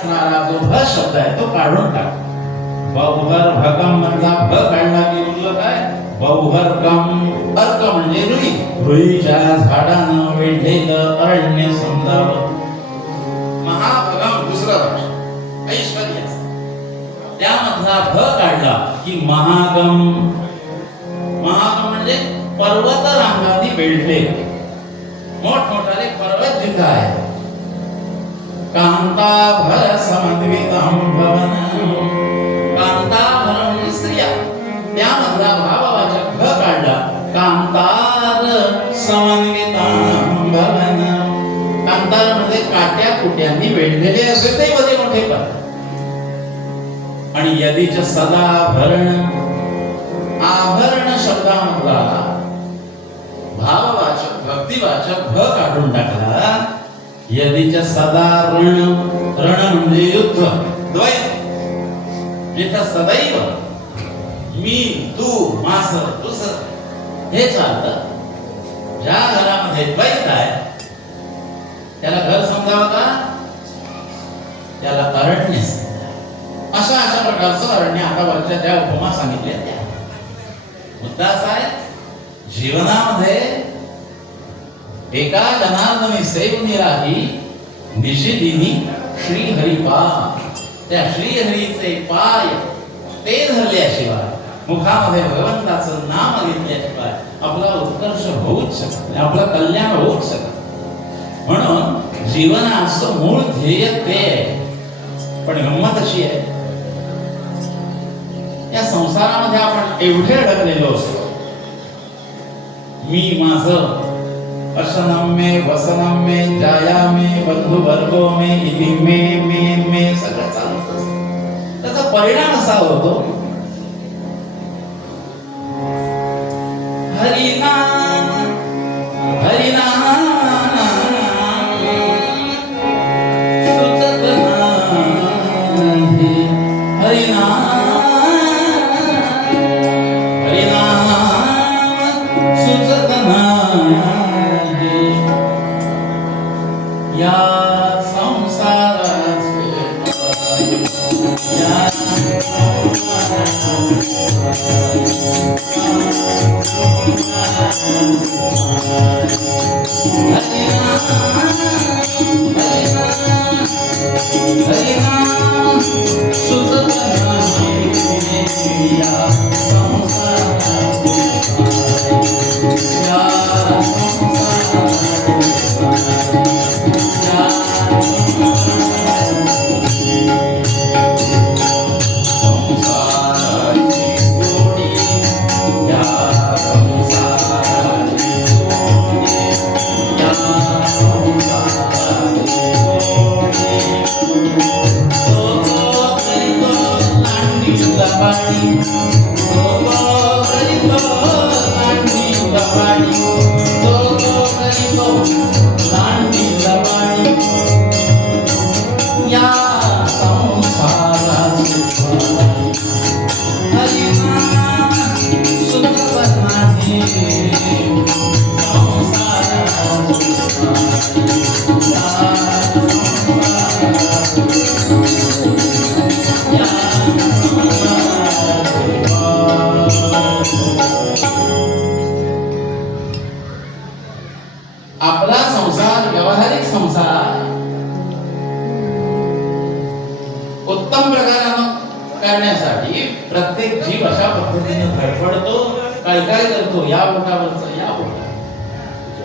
असणारा जो भ शब्द आहे तो काढून टाक. बहुहर भगम मधला भ काढला की उरलं काय? बहुहरगम. अर्क म्हणजे रुई. रुईच्या झाडानं वेढलेलं अरण्य समजावं. महाभगम दुसरा भाग ऐश्वर्य. त्यामधला भ काढला की महागम. महागम म्हणजे पर्वत रांगांनी वेढले मोठमोठाले पर्वत जिथं आहे. कांताभर समन्वितम भवन. कांताभर म्हणजे स्त्रिया. त्यामधला भाववाचक भ काढला. कांतार समन्वितम भवन. कांतार मध्ये काट्या कुट्यांनी वेढलेले असे ते मध्ये मोठे पर्वत. आणि यदीच सदाभरण. आभरण शब्दामधला भाववाचक भक्तिवाचक भ काढून टाकला. यदीच्या सदा रण. रण म्हणजे युद्ध द्वैत. जिथं सदैव मी तू माझं तुझं हे चालतं. ज्या घरामध्ये द्वैत आहे त्याला घर समजावं का? त्याला अरण्य. अशा प्रकारचं अरण्य. आता वरच्या ज्या उपमा सांगितल्या त्या मुद्दा असा आहे, जीवनामध्ये एका जनार्दनी सेवनी राही निशिदिनी श्रीहरिपा. त्या श्रीहरीचे पाय ते धरल्याशिवाय, मुखामध्ये भगवंताचं नाम घेतल्याशिवाय आपला उत्कर्ष होऊच शकत नाही, आपलं कल्याण होऊच शकत. म्हणून जीवनाचं मूळ ध्येय ते आहे. पण गंमत अशी आहे, या संसारामध्ये आपण एवढे अडकलेलो असतो. मी माझं अशनम में वसनम में जाया में बंधु वर्गो में इति में सगळं चालत असतं. त्याचा परिणाम असा होतो, हरिनाम हरिनाम सुचत नाही. हरिनाम सुचत नाही. या संसाराचे या सुचत नाही. या आपला संसार व्यावहारिक संसार उत्तम प्रकारानं करण्यासाठी प्रत्येक जीव अशा पद्धतीने धडपडतो. काय करतो, या बोटावरचं या बोटा.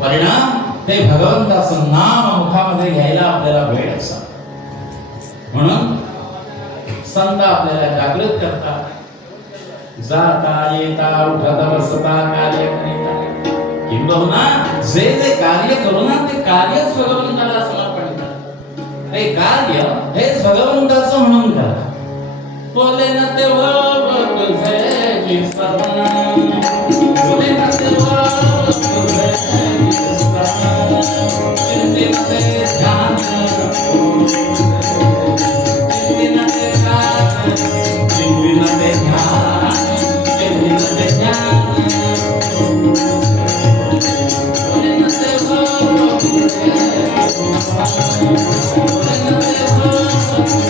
परिणाम ते भगवंताचं नाम मुखामध्ये घ्यायला आपल्याला वेळ असा. म्हणून संत आपल्याला जागृत करतात. जाता येता उठता बसता कार्य करिता. किंबहुना जे कार्य करू ना ते कार्यच भगवंताला समर्पण करा. ते कार्य हेच भगवंताचं म्हणून करा. बोले ना ते तुझे बोले ना ते तुझे चिंते ना ते ध्यान चिंते ना ते ध्यान चिंते ना ते ध्यान चिंते ना ते ध्यान बोले ना ते बोले ना ते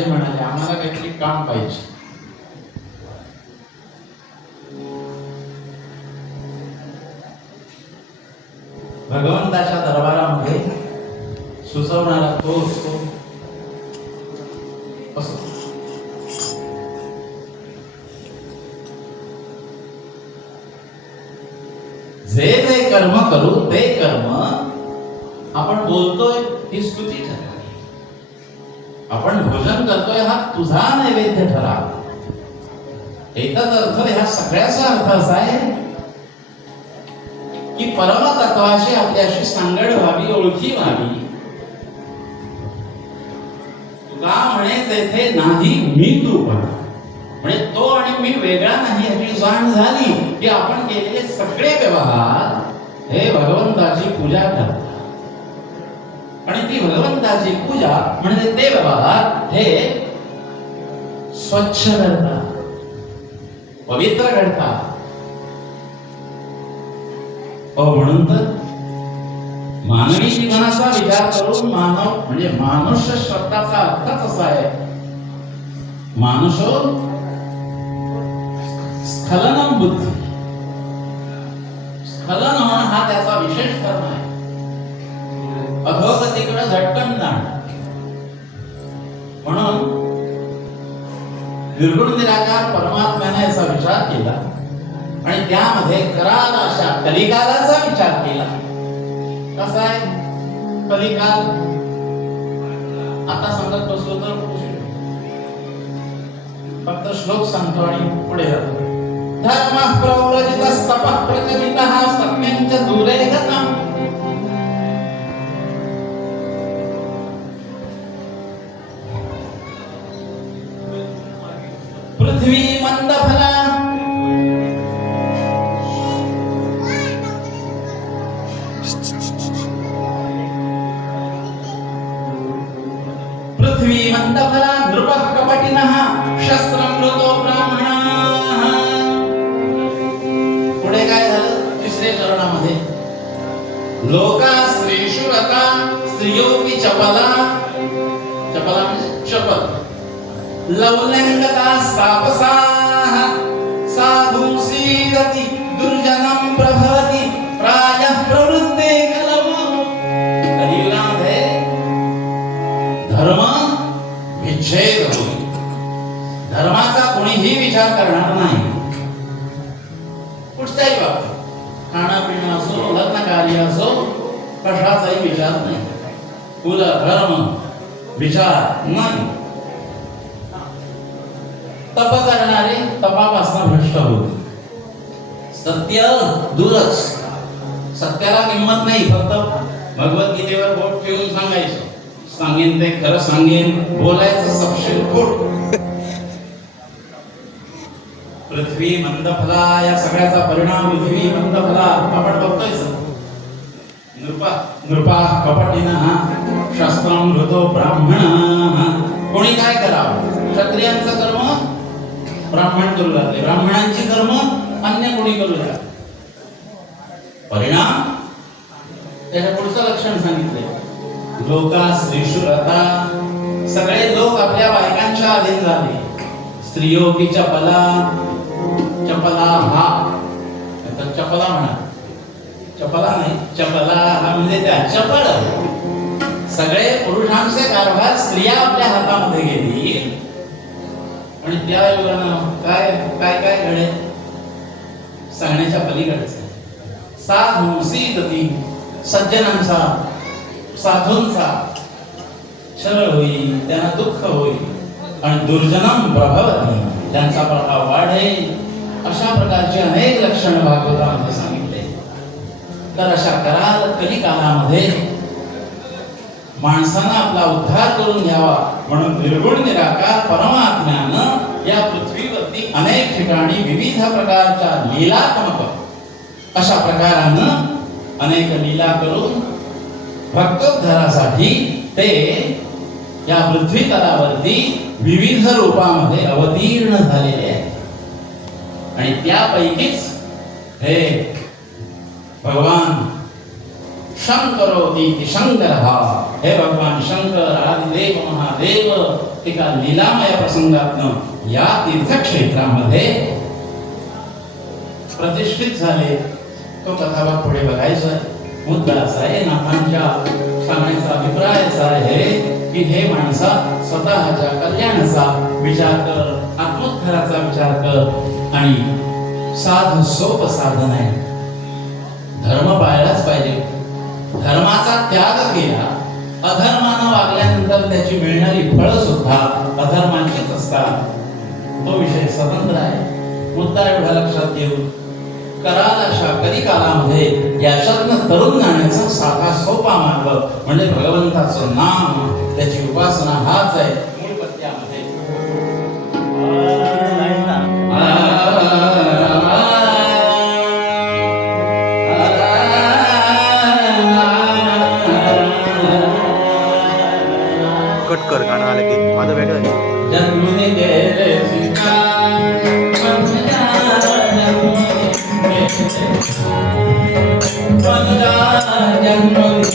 राजे म्हणाले आम्हाला काहीतरी काम पाहिजे. भगवंताच्या दरबारामध्ये सुचवणारा तो असतो. जे जे कर्म करू ते कर्म आपण बोलतोय ही स्तुती ठरावी. आपण भोजन करतोय हा तुझा नैवेद्य ठरावा. एकच अर्थ ह्या सगळ्याचा अर्थ असा आहे की परमतत्वाशी आपल्याशी सांगड व्हावी, ओळखी व्हावी. तुका म्हणे तेथे नाही मी तू पण, म्हणजे तो आणि मी वेगळा नाही याची जाण झाली की आपण केलेले सगळे व्यवहार हे भगवंताची पूजा करतात. आणि ती भगवंताची पूजा म्हणजे ते व्यवहार हे स्वच्छ घडतात, पवित्र घडतात. म्हणून तर मानवी जीवनाचा विचार करून मानव म्हणजे मानुष्य शब्दाचा अर्थच असा आहे, मानुषो स्खलनम बुद्धी. स्खलन होणं हा त्याचा विशेष धर्म आहे. अधोगतीकडे झटकन जाणं. म्हणून निर्गुण निराकार परमात्म्याने याचा विचार केला आणि त्यामध्ये कराल अशा कलिकालाचा विचार केला. कसा आहे कलिकाल? आता सांगत बसलो तर फक्त श्लोक सांगतो आणि पुढे जातो. धर्मः प्रव्रजितस्तपः प्रचलितः सत्यञ्च दूरे गतम्. पृथ्वी मंदफला पृथ्वी मंदफला नृपः कपटिनः शस्त्रमृतो ब्राह्मणाः. पुढे काय झालं तिसऱ्या चरणामध्ये? लोका स्त्रीषु रता स्त्रियोपि चपला. चपला म्हणजे चपल. लौलंगता सापसाः साधुंसीदति दुर्जनं प्रभवति प्रायः प्रवृत्ते कलम. कलियुगामध्ये धर्म विच्छेद होईल. धर्माचा कोणीही विचार करणार नाही. कुठच्याही बाबतीत खाणं पिणं असो, लग्न कार्य असो, कशाचाही विचार नाही. कुल धर्म विचार नाही. तप करणारे तपापासून भ्रष्ट होते. सत्य दूरच. सत्याला किंमत नाही. फक्त भगवद्गीतेवर बोट ठेवून सांगायचं, सांगेन ते खरं सांगेन, बोलायचं सपशेल खोट. पृथ्वी मंदफला या सगळ्याचा परिणाम पृथ्वी मंदफला आपण बघतोय. नृपा कपटिनः शस्त्रमृतो ब्राह्मणाः. कोणी काय करावं? क्षत्रियांचं कर्म ब्राह्मण करू लागले, ब्राह्मणांची कर्म अन्य कोणी करू लागले. परिणाम त्याच्या पुढचं लक्षण सांगितले. लोका स्त्रीषु रता. सगळे लोक आपल्या बायकांच्या अधीन झाले. स्त्रियोपि चपला. चपला हा चपला म्हणा, चपला नाही चपला हा म्हणजे त्या चपळ. सगळे पुरुषांचे कारभार स्त्रिया आपल्या हातामध्ये घेतली. आणि त्या युगानं काय काय काय घडे सांगण्याच्या पलीकडचे. साधुंसीदति सज्जनांचा साधूंचा छळ होईल, त्यांना दुःख होईल. आणि दुर्जनम प्रभवती त्यांचा प्रभाव वाढेल. अशा प्रकारचे अनेक लक्षण भागवतामध्ये सांगितले. तर अशा कराल कलिकालामध्ये माणसानं आपला उद्धार करून घ्यावा म्हणून निर्गुण निराकार परमात्म्यानं या पृथ्वीवरती अनेक ठिकाणी विविध प्रकारच्या लीलात्मक अशा प्रकारानं अनेक लीला करून भक्तोद्धारासाठी ते या पृथ्वी तलावरती विविध रूपामध्ये अवतीर्ण झालेले आहेत. आणि त्यापैकीच हे भगवान शंकरोती शंकर हे भगवान शंकर आदिदेव महादेव एका लीलामय प्रसंगातनं या तीर्थक्षेत्रामध्ये प्रतिष्ठित झाले. तो कथाभाग पुढे बघायचा. मुद्दा असा आहे, नाथांच्या सांगण्याचा अभिप्राय असा आहे की हे माणसा स्वतःच्या कल्याणाचा विचार कर, आत्मोद्धाराचा विचार कर आणि साध सोप साधन आहे. धर्म पाळलाच पाहिजे. धर्माचा त्याग केला, अधर्मानं वागल्यानंतर त्याची मिळणारी फळं सुद्धा अधर्माचीच असतात. तो विषय स्वतंत्र आहे. मुद्दा एवढा लक्षात घेऊन कराल अशा कधी कालामध्ये याच्यातनं तरुण जाण्याचा साधा सोपा मार्ग म्हणजे भगवंताचं नाम, त्याची उपासना हाच आहे. मूळ पत्त्यामध्ये कट कर, गाणं आलं की माझं वेगळं जन्मनी गेले सीता जन्म